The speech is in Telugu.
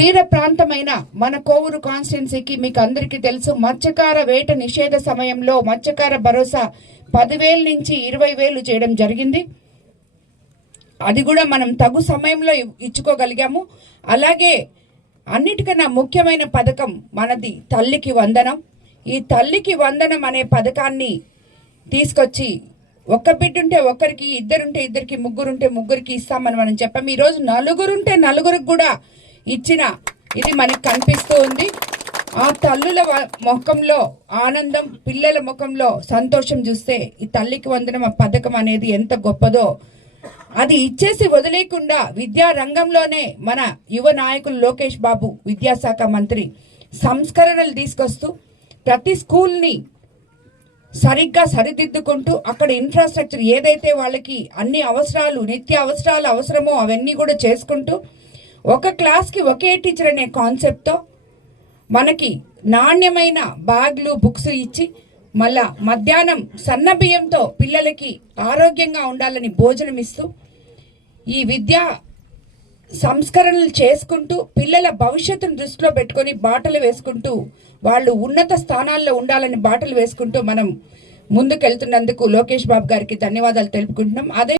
తీర ప్రాంతమైన మన కోవూరు కాన్స్టిట్యున్సీకి మీకు అందరికీ తెలుసు, మత్స్యకార వేట నిషేధ సమయంలో మత్స్యకార భరోసా 10,000 నుంచి 20,000 చేయడం జరిగింది. అది కూడా మనం తగు సమయంలో ఇచ్చుకోగలిగాము. అలాగే అన్నిటికన్నా ముఖ్యమైన పథకం మనది తల్లికి వందనం. ఈ తల్లికి వందనం అనే పథకాన్ని తీసుకొచ్చి ఒక్క బిడ్డుంటే ఒక్కరికి, ఇద్దరుంటే ఇద్దరికి, ముగ్గురుంటే ముగ్గురికి ఇస్తామని మనం చెప్పాము. ఈరోజు నలుగురుంటే నలుగురికి కూడా ఇచ్చిన ఇది మనకు కనిపిస్తూ ఉంది. ఆ తల్లుల ముఖంలో ఆనందం, పిల్లల ముఖంలో సంతోషం చూస్తే ఈ తల్లికి వందనం పథకం అనేది ఎంత గొప్పదో, అది ఇచ్చేసి వదిలేకుండా విద్యా రంగంలోనే మన యువ నాయకులు లోకేష్ బాబు విద్యాశాఖ మంత్రి సంస్కరణలు తీసుకొస్తూ ప్రతి స్కూల్ని సరిగ్గా సరిదిద్దుకుంటూ అక్కడ ఇన్ఫ్రాస్ట్రక్చర్ ఏదైతే వాళ్ళకి అన్ని అవసరాలు, నిత్య అవసరాలు అవసరమో అవన్నీ కూడా చేసుకుంటూ ఒక క్లాస్కి ఒకే టీచర్ అనే కాన్సెప్ట్తో మనకి నాణ్యమైన బ్యాగ్లు, బుక్స్ ఇచ్చి మళ్ళా మధ్యాహ్నం సన్న బియ్యంతో పిల్లలకి ఆరోగ్యంగా ఉండాలని భోజనం ఇస్తూ ఈ విద్యా సంస్కరణలు చేసుకుంటూ పిల్లల భవిష్యత్తును దృష్టిలో పెట్టుకొని బాటలు వేసుకుంటూ వాళ్ళు ఉన్నత స్థానాల్లో ఉండాలని బాటలు వేసుకుంటూ మనం ముందుకెళ్తున్నందుకు లోకేష్ బాబు గారికి ధన్యవాదాలు తెలుపుకుంటున్నాం. అదే